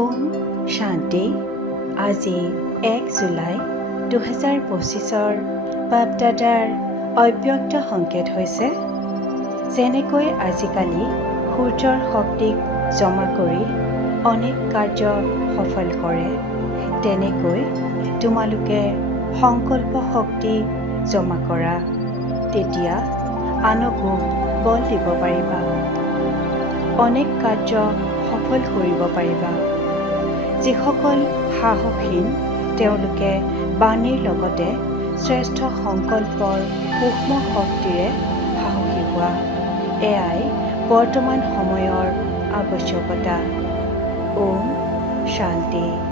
ওম শান্তি। আজি এক জুলাই দুহেজাৰ পঁচিছৰ বাপদাদাৰ অব্যক্ত সংকেত হৈছে যেনেকৈ আজিকালি সূৰ্যৰ শক্তিক জমা কৰি অনেক কাৰ্য সফল কৰে তেনেকৈ তোমালোকে সংকল্প শক্তি জমা কৰা। তেতিয়া আনকো বল দিব পাৰিবা। অনেক কাৰ্য সফল কৰিব পাৰিবা। যিসকল সাহসীন তেওঁলোকে বাণীৰ লগতে শ্ৰেষ্ঠ সংকল্পৰ সূক্ষ্ম শক্তিৰে সাহসী হোৱা। এয়াই বৰ্তমান সময়ৰ আৱশ্যকতা। ওম শান্তি।